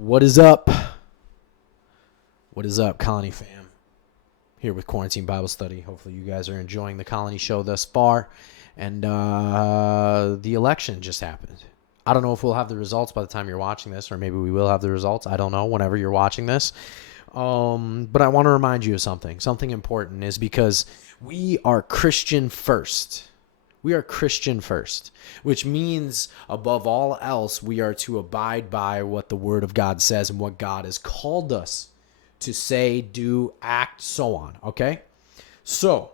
What is up? What is up, Colony fam? Here with Quarantine Bible Study. Hopefully you guys are enjoying the Colony show thus far. And the election just happened. I don't know if we'll have the results by the time you're watching this, or maybe we will have the results. I don't know, whenever you're watching this. But I want to remind you of something. Something important is because we are Christian first. We are Christian first, which means above all else, we are to abide by what the Word of God says and what God has called us to say, do, act, so on. Okay? So,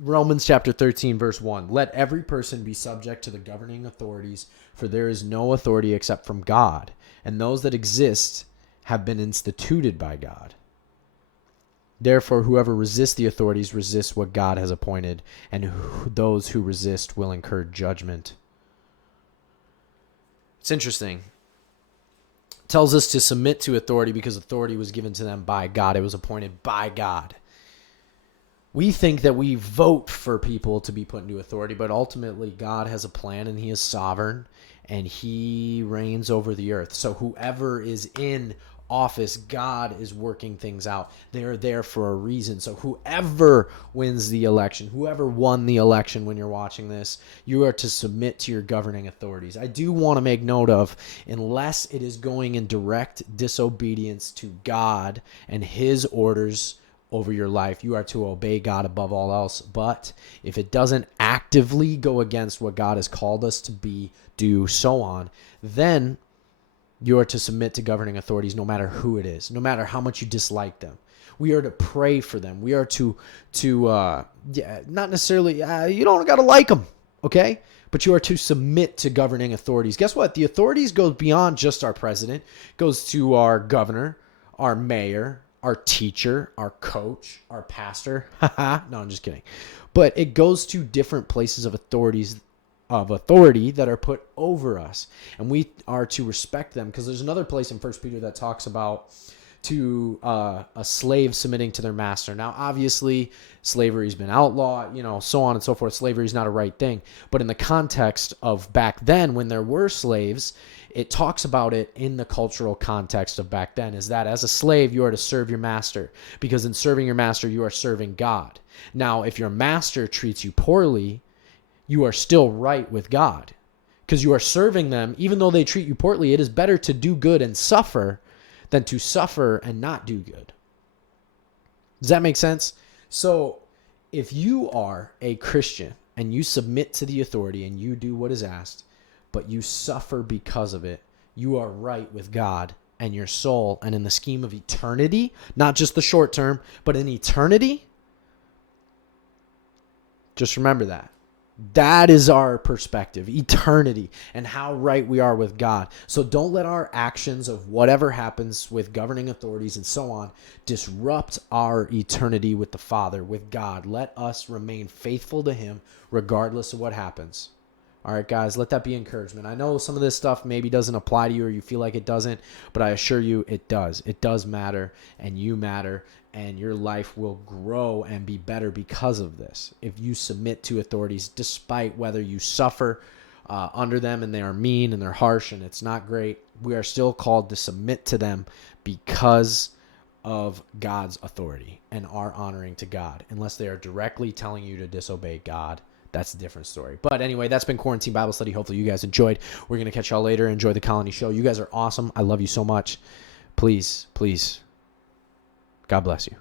Romans chapter 13, verse 1. Let every person be subject to the governing authorities, for there is no authority except from God, and those that exist have been instituted by God. Therefore, whoever resists the authorities resists what God has appointed, and those who resist will incur judgment. It's interesting. It tells us to submit to authority because authority was given to them by God. It was appointed by God. We think that we vote for people to be put into authority, but ultimately God has a plan and He is sovereign and He reigns over the earth. So whoever is in office, God is working things out. They're there for a reason. So whoever wins the election, whoever won the election when you're watching this, you are to submit to your governing authorities. I do want to make note of, unless it is going in direct disobedience to God and His orders over your life, you are to obey God above all else. But if it doesn't actively go against what God has called us to be, do, so on, then you are to submit to governing authorities no matter who it is, no matter how much you dislike them. We are to pray for them. We are to not necessarily, you don't got to like them, okay? But you are to submit to governing authorities. Guess what? The authorities goes beyond just our president. It goes to our governor, our mayor, our teacher, our coach, our pastor. No, I'm just kidding. But it goes to different places of authority that are put over us, and we are to respect them, because there's another place in 1 Peter that talks about to a slave submitting to their master. Now, obviously, slavery's been outlawed, so on and so forth. Slavery is not a right thing, but in the context of back then, when there were slaves, it talks about it in the cultural context of back then, is that as a slave, you are to serve your master, because in serving your master, you are serving God. Now, if your master treats you poorly, you are still right with God, because you are serving them. Even though they treat you poorly, it is better to do good and suffer than to suffer and not do good. Does that make sense? So if you are a Christian and you submit to the authority and you do what is asked, but you suffer because of it, you are right with God and your soul. And in the scheme of eternity, not just the short term, but in eternity, just remember that. That is our perspective, eternity, and how right we are with God. So don't let our actions of whatever happens with governing authorities and so on disrupt our eternity with the Father, with God. Let us remain faithful to Him regardless of what happens. All right, guys, let that be encouragement. I know some of this stuff maybe doesn't apply to you, or you feel like it doesn't, but I assure you it does. It does matter, and you matter, and your life will grow and be better because of this. If you submit to authorities, despite whether you suffer under them and they are mean and they're harsh and it's not great, we are still called to submit to them because of God's authority and our honoring to God. Unless they are directly telling you to disobey God, that's a different story. But anyway, that's been Quarantine Bible Study. Hopefully you guys enjoyed. We're going to catch y'all later. Enjoy the Colony Show. You guys are awesome. I love you so much. Please, God bless you.